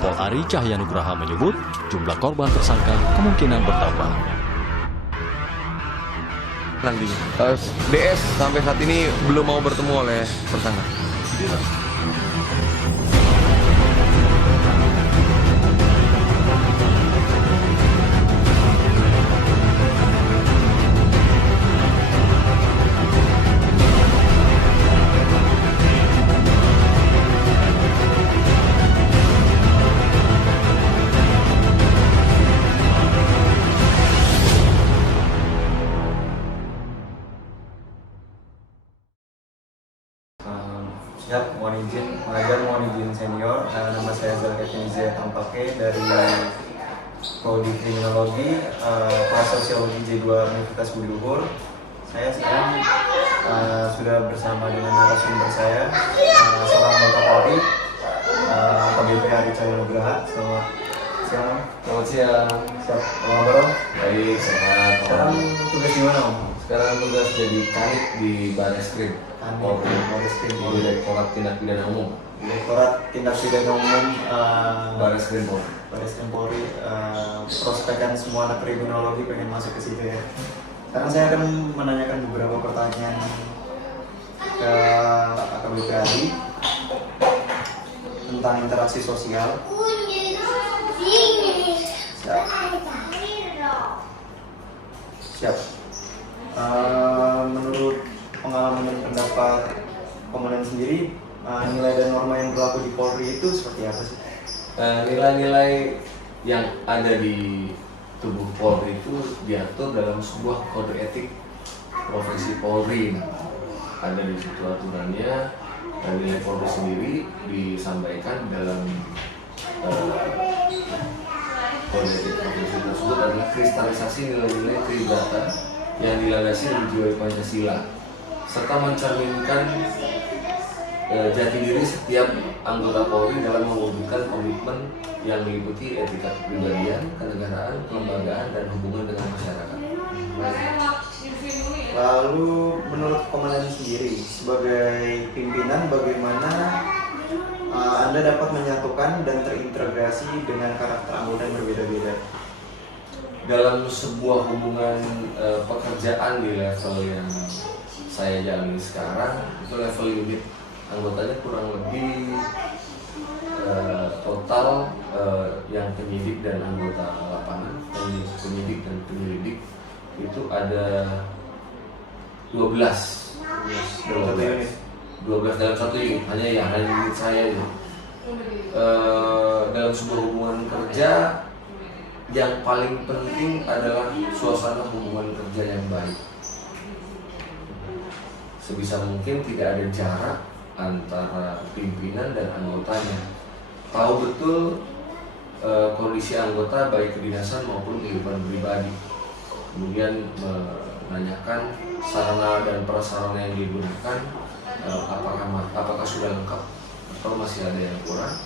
Pol Ari Cahyanugraha menyebut jumlah korban tersangka kemungkinan bertambah. Nantinya DS sampai saat ini belum mau bertemu oleh tersangka. Siap, mohon izin pengajar, mohon izin senior. Nama saya Zalkefni Z Tampake dari Prodi Kriminologi, kelas Sosiologi J2 Universitas Budi Luhur. Saya sekarang sudah bersama dengan narasumber saya, seorang anggota Polri, AKBP Ari Cahyanugraha. Selamat siang. Selamat siang. Siap, apa kabar Om? Baik, sehat. Sekarang tugas di mana Om? Sekarang tugas jadi kanit di Barreskrim. Barreskrim Di Direktorat Tindak Pidana Umum. Direktorat Tindak Pidana Umum Barreskrim Polri. Barreskrim Polri, prospekan semua anak kriminologi pengen masuk ke situ ya. Sekarang saya akan menanyakan beberapa pertanyaan ke AKBP Ari tentang interaksi sosial. Siap. Siap. Menurut pengalaman dan pendapat komandan sendiri, nilai dan norma yang berlaku di Polri itu seperti apa sih? Nilai-nilai yang ada di tubuh Polri itu diatur dalam sebuah kode etik profesi Polri. Ada di situ aturannya, dan nilai Polri sendiri disampaikan dalam kode etik profesi tersebut adalah kristalisasi nilai-nilai keibatan yang dilandasi dan dijiwai Pancasila, serta mencerminkan jati diri setiap anggota Polri dalam mewujudkan komitmen yang meliputi etika kepribadian, kenegaraan, kelembagaan, dan hubungan dengan masyarakat. Lalu menurut komandan sendiri, sebagai pimpinan bagaimana Anda dapat menyatukan dan terintegrasi dengan karakter anggota yang berbeda-beda? Dalam sebuah hubungan pekerjaan di level yang saya jalani sekarang, itu level unit anggotanya kurang lebih total yang penyidik dan anggota lapangan, penyidik dan penyelidik itu ada 12 dalam satu unit, hanya unit saya itu. Dalam sebuah hubungan kerja yang paling penting adalah suasana hubungan kerja yang baik. Sebisa mungkin tidak ada jarak antara pimpinan dan anggotanya. Tahu betul kondisi anggota baik kedinasan maupun kehidupan pribadi. Kemudian menanyakan sarana dan prasarana yang digunakan, apakah sudah lengkap atau masih ada yang kurang.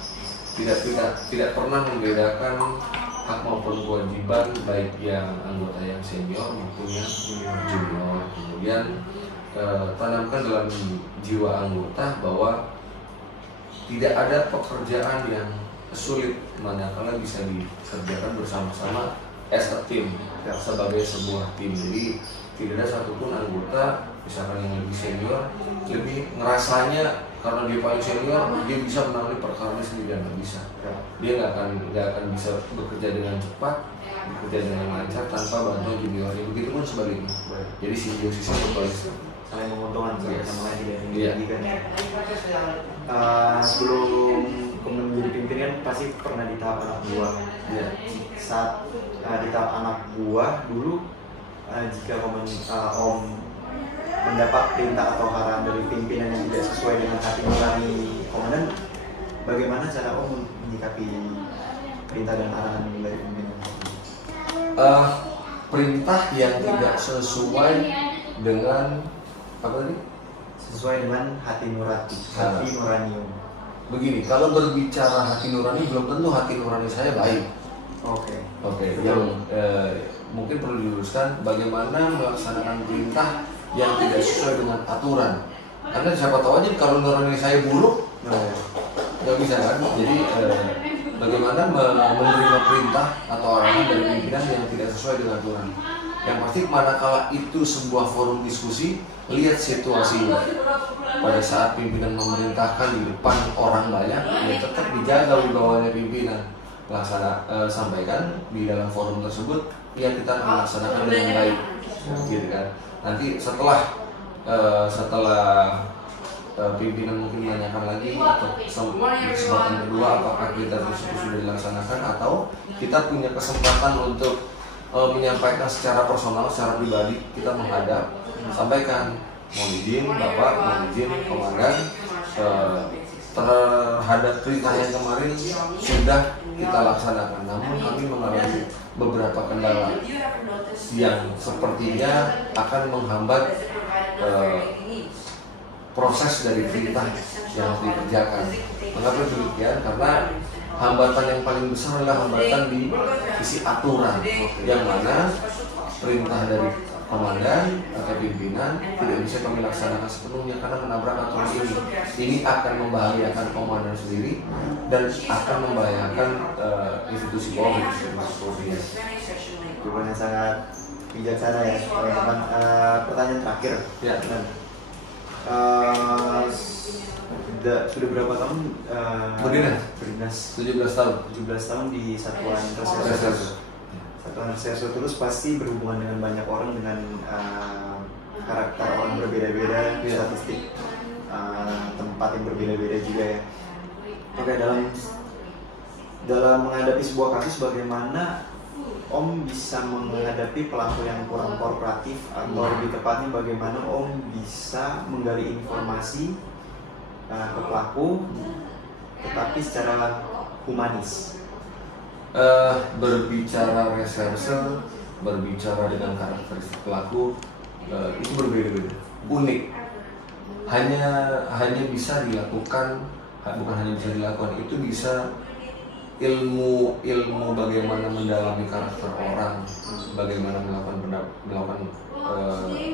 Tidak pernah membedakan hak maupun kewajiban baik yang anggota yang senior maupun yang junior. Kemudian tanamkan dalam jiwa anggota bahwa tidak ada pekerjaan yang sulit manakala bisa dikerjakan bersama-sama as a team, sebagai sebuah tim. Jadi tidak ada satupun anggota misalkan yang lebih senior lebih ngerasanya karena dia paling senior dia bisa menangani perkaranya sendiri, dan nggak bisa. Dia nggak akan bisa bekerja dengan cepat, bekerja dengan lancar tanpa bantuan juniornya. Begitupun sebaliknya. Jadi simbiosisnya berbalik, saling menguntungkan sama lagi dari Iya. Sebelum kemudian menjadi pimpinan pasti pernah di tahap anak buah. Ya. Saat di tahap anak buah dulu, jika Om mendapat perintah atau arahan dari pimpinan yang tidak sesuai dengan hati nurani komandan, bagaimana cara Om menyikapi perintah dan arahan dari pimpinan? Perintah yang tidak sesuai dengan apa tadi? Sesuai dengan hati nurani. Begini, kalau berbicara hati nurani belum tentu hati nurani saya baik. Oke. Yang mungkin perlu diluruskan bagaimana melaksanakan perintah yang tidak sesuai dengan aturan. Karena siapa tahu aja kalau nurani saya buruk, nggak bisa kan. Jadi bagaimana menerima perintah atau arahan dari pimpinan yang tidak sesuai dengan aturan. Yang pasti manakala itu sebuah forum diskusi, lihat situasinya. Pada saat pimpinan memerintahkan di depan orang banyak, ya tetap dijaga wibawanya pimpinan. Sampaikan di dalam forum tersebut, ya kita akan melaksanakan dengan baik, gitu kan. Nanti setelah pimpinan mungkin menanyakan lagi atau kesempatan kedua apakah kita tersebut sudah dilaksanakan atau kita punya kesempatan untuk menyampaikan secara personal, secara pribadi, kita menghadap, sampaikan, mohon izin Bapak, mohon izin Komandan, terhadap perintah yang kemarin sudah kita laksanakan, namun kami mengalami beberapa kendala yang sepertinya akan menghambat proses dari perintah yang harus dikerjakan. Mengapa demikian? Karena hambatan yang paling besar adalah hambatan di sisi aturan, yang mana perintah dari komandan atau pimpinan tidak bisa kami laksanakan sepenuhnya karena menabrak aturan ini. Ini akan membahayakan komandan sendiri dan akan membahayakan institusi Polri. Jawaban yang sangat bijaksana ya, teman-teman. Pertanyaan terakhir. Ya. Sudah berapa tahun berdinas? 17 tahun. 17 tahun di Satuan Reserse. Satuan Reserse terus pasti berhubungan dengan banyak orang dengan karakter orang berbeda-beda, statistik tempat yang berbeda-beda juga ya. Oke, dalam menghadapi sebuah kasus, bagaimana Om bisa menghadapi pelaku yang kurang kooperatif, atau lebih tepatnya bagaimana Om bisa menggali informasi ke pelaku tetapi secara humanis? Berbicara reserse, berbicara dengan karakteristik pelaku, itu berbeda-beda, unik. Hanya bisa dilakukan, bukan hanya bisa dilakukan, itu bisa ilmu bagaimana mendalami karakter orang, bagaimana melakukan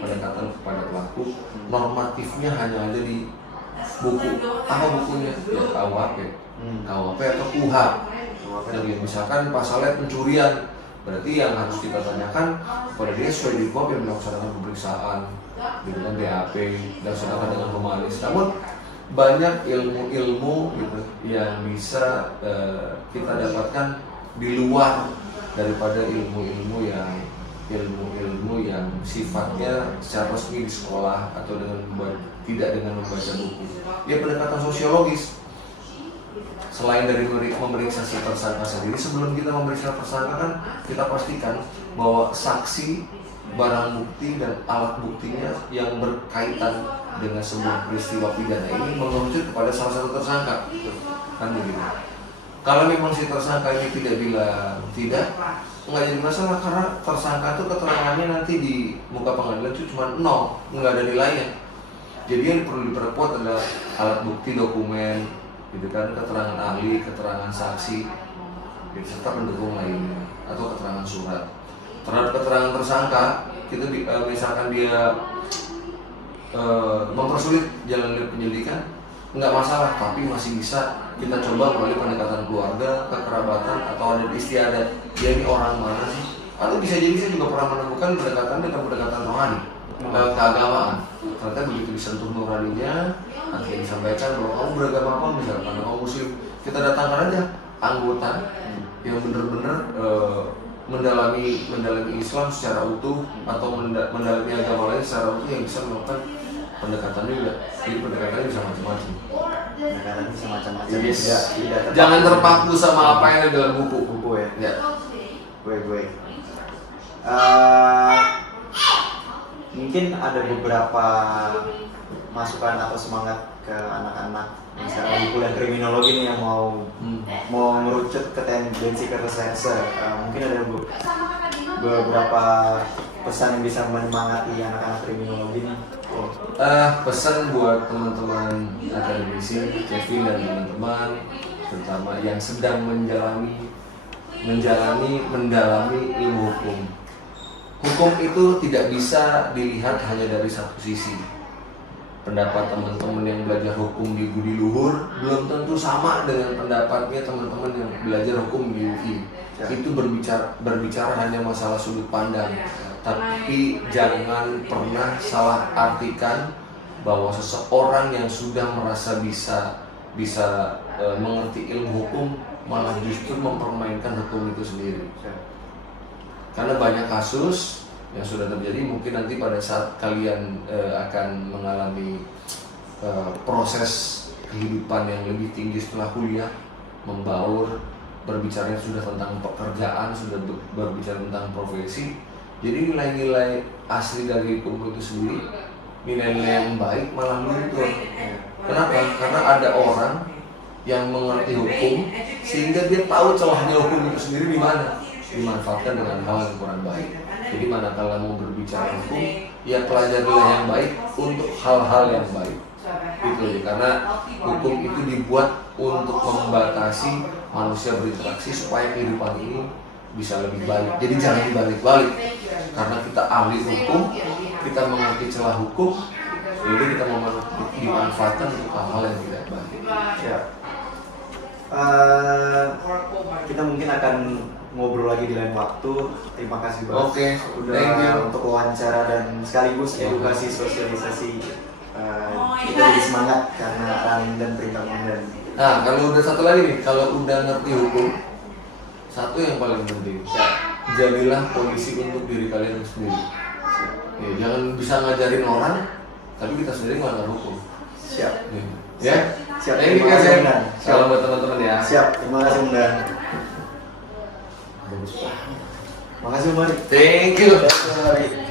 pendekatan kepada pelaku. Normatifnya hanya ada di buku. Apa bukunya? Ya KUHP, KUHP atau KUHP. Jadi misalkan pasalnya pencurian, berarti yang harus kita tanyakan pada dia sesuai di KUHP yang melaksanakan pemeriksaan dengan BAP, dilaksanakan dengan humanis. Namun banyak ilmu-ilmu gitu yang bisa kita dapatkan di luar daripada ilmu-ilmu yang sifatnya secara resmi di sekolah atau tidak dengan membaca buku. Dia pendekatan sosiologis. Selain dari memeriksa si tersangka sendiri, sebelum kita memeriksa tersangka kan kita pastikan bahwa saksi, barang bukti dan alat buktinya yang berkaitan dengan sebuah peristiwa pidana ini mengerucut kepada salah satu tersangka, kan begitu. Kalau memang si tersangka ini tidak bilang tidak, nggak jadi masalah karena tersangka itu keterangannya nanti di muka pengadilan itu cuma 0, nggak ada nilainya. Jadi yang perlu diperkuat adalah alat bukti, dokumen, gitu kan, keterangan ahli, keterangan saksi, serta pendukung lainnya atau keterangan surat. Terhadap keterangan tersangka, kita misalkan dia mempersulit jalan penyelidikan, nggak masalah, tapi masih bisa kita coba melalui pendekatan keluarga, kekerabatan, atau adat istiadat. Dia ini orang mana sih? Atau bisa jadi saya juga pernah menemukan pendekatan rohani, keagamaan. Ternyata begitu disentuh nuraninya, nanti disampaikan bahwa kamu beragama apa, misalkan kamu muslim, kita datangkan aja anggota yang benar-benar mendalami Islam secara utuh atau mendalami agama lain secara utuh yang bisa melakukan pendekatan juga. Jadi pendekatannya bisa macam-macam. Pendekatannya bisa macam-macam. Yes. Tidak Jangan terpaku sama apa yang ada dalam buku ya. Ya. Gue. Mungkin ada beberapa masukan atau semangat ke anak-anak yang sekarang lagi kuliah kriminologi nih yang mau merucut ke tendensi ke reserse. Mungkin ada beberapa pesan yang bisa menyemangati anak-anak kriminologi nih. Pesan buat teman-teman akademisi, Kevin dan teman-teman, terutama yang sedang mendalami ilmu hukum. Hukum itu tidak bisa dilihat hanya dari satu sisi. pendapat teman-teman yang belajar hukum di Budi Luhur belum tentu sama dengan pendapatnya teman-teman yang belajar hukum di UI. Itu berbicara hanya masalah sudut pandang, tapi jangan pernah salah artikan bahwa seseorang yang sudah merasa bisa mengerti ilmu hukum malah justru mempermainkan hukum itu sendiri. Karena banyak kasus yang sudah terjadi, mungkin nanti pada saat kalian akan mengalami proses kehidupan yang lebih tinggi setelah kuliah, membaur, berbicara sudah tentang pekerjaan, sudah berbicara tentang profesi. Jadi nilai-nilai asli dari hukum itu sendiri, nilai-nilai yang baik malah luntur. Kenapa? Karena ada orang yang mengerti hukum sehingga dia tahu celahnya hukum itu sendiri di mana, dimanfaatkan dengan hal yang kurang baik. Jadi manakala mau berbicara hukum, ya pelajarilah yang baik untuk hal-hal yang baik. Gitu ya, karena hukum itu dibuat untuk membatasi manusia berinteraksi supaya kehidupan ini bisa lebih baik. Jadi jangan dibalik-balik. Karena kita ahli hukum, kita mengerti celah hukum, jadi kita dimanfaatkan untuk hal-hal yang tidak baik. Ya. Kita mungkin akan ngobrol lagi di lain waktu. Terima kasih banget. Oke, udah untuk wawancara dan sekaligus edukasi sosialisasi. Kita jadi semangat karena arahan dan perintah komandan. Nah, kalau udah satu lagi nih, kalau udah ngerti hukum, satu yang paling penting, jadilah polisi untuk diri kalian sendiri. Ya, jangan bisa ngajarin orang, tapi kita sendiri melanggar hukum. Siap. Ya. Siap. Terima kasih. Salam buat teman-teman ya. Siap. Terima kasih Bunda. Bagus banget. Makasih Bunda. Thank you.